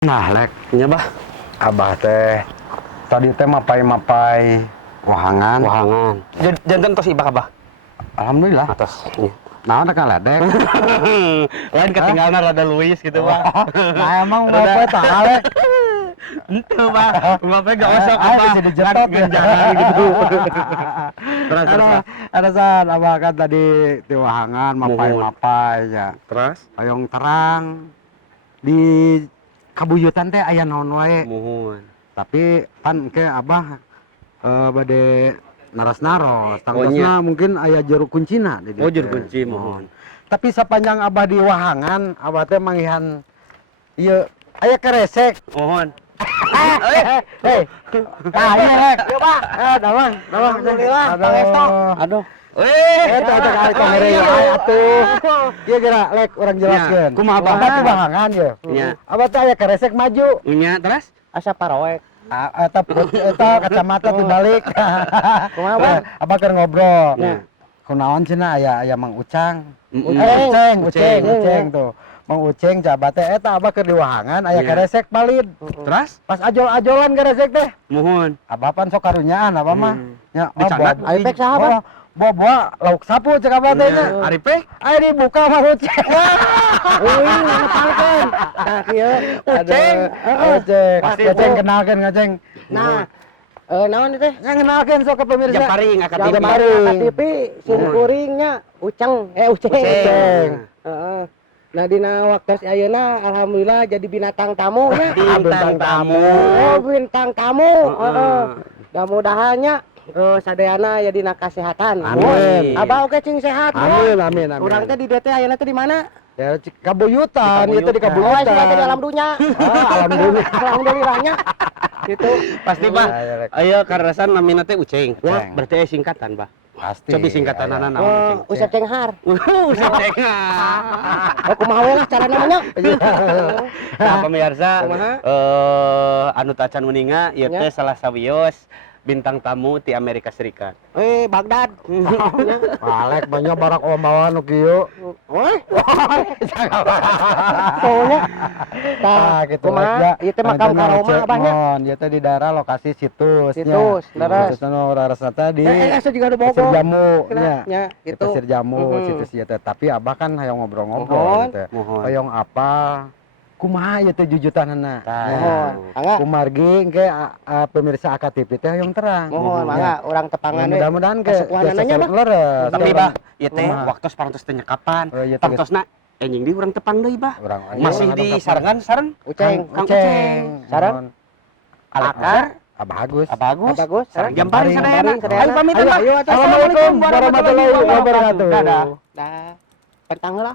Nah, lek Nya bah, abah teh tadi teh mapai wahangan. wahangan. Jantan tos ibah abah. Alhamdulillah. Atas. Nah, ada kaledek. Lain ketinggalan rada luis gitu bah. Nah, emang Rada- mapai tak alek. Ente bah, bapak gak usah Ah, abah. bisa dijetot ya. Jangan gitu. Terus terus. Ada san abah kan tadi di wahangan mapai ya. Terus? Hayong terang di kabuyutan teh aya naon wae. Muhun. Tapi pan ke abah bade naros-naros, Oh, tangtosna mungkin aya jeruk kuncina di dieu Oh, jur teh. kunci mohon. Tapi sepanjang abah di wahangan, abah teh manggihan ieu aya keresek. Mohon. Hei. Nah, ieu rek. Ieu, Pak. Dawang. Alhamdulillah, Aduh. pangestu. Aduh. Weh, Eta kali kamere atuh. Ieu geura lek urang jelaskeun. kumaha, Pak? Abah di wahangan ye. Nya. Abah teh aya keresek maju. Nya terus? Asa paroek. Eta kacamata dibalik. Kumaha, Bang? Abah keur ngobrol. Ya. Kunaon cenah aya Mang Ucang. Mm-mm. Uceng tuh. Mang Uceng jabat teh eta abah keur di wahangan aya Iya. keresek palid. Terus? Pas ajol-ajolan keresek teh. Mohon. Abah pan sok karunyaan abah mah. Ya, Dicandat? Aripek saha? Bawa lauk sapu cek abah teh nya. Aripe? Ayo dibuka Mang Uceng. Uing ngapalkeun. Tah kieu. Uceng. Uceng. Pasti Uceng Bu. kenalkeun ngaceng. Nah, naon teh? Yang kenalkeun sok ke pemirsa. Jamparing akad Jam tiga. paring TV sin kuringnya Uceng, Uceng. Uceng. Heeh. Nah dina waktu ayeuna alhamdulillah jadi binatang tamu nya. Bintang tamu. Oh, bintang tamu. Heeh. Heeh. Mudah-mudahannya sadeana ya dina kasehatan. Amin. Abah oke cing sehat. Amin, amin, amin. Urang teh di DT ayeuna teh di mana? Ya kabuyutan, Di itu di Oh, kabuyutan. sudah di alam dunia. Alhamdulillah. Alhamdulillahnya. Gitu. Pasti Pak. Ya, Rek. Ayo karasan namina teh Uceng. Uceng. Berarti aya singkatan, Pak. Pasti. Cobi singkatanana naon Uceng. Usap cenghar. Usah Oh, kumaha we lah cara namanya? Nah, pemirsa, Kumaha? anu tacan uninga ieu Ya. teh salah sawios bintang tamu ti Amerika Serikat. Baghdad. Palek banyak Barack Obama nu kieu. Woi. Soalnya Ah, gitu kumaha? aja. Ieu teh makam karoma abahnya. Ieu teh di daerah lokasi situsnya. Situs, daras. Situs nu rarasna teh di Asa juga ada Pasir Bogor. Jamu nya. Ya, Di gitu. Pasir Jamu Mhm. situs ieu teh. Tapi abah kan hayang Mohon. ngobrol-ngobrol gitu. Mohon. Hayang apa? Kumaha ieu teh jujutanana. Mohon. Mangga. Kumargi engke pemirsa AKTV teh hayang terang. Mohon mangga urang tepangan we. Mudah-mudahan ke Kasukuanannya, Bang. leres. Tapi Bah, ieu teh Kumaha? waktu parantos teh nyekapan. Oh, iya, teh. Tangtosna enjing di urang tepang deui, Bah. Urang Masih urang di kapan? sarangan sareng Uceng. Kang Uceng. Sareng? Mohon. Alakar, Abah Agus. Bagus. Bagus. Sareng Jamparing sadayana. Jamparing, Ayo pamit Ayo, Bah. ayo, assalamualaikum warahmatullahi wabarakatuh. Dadah. Dah. Pentang heula.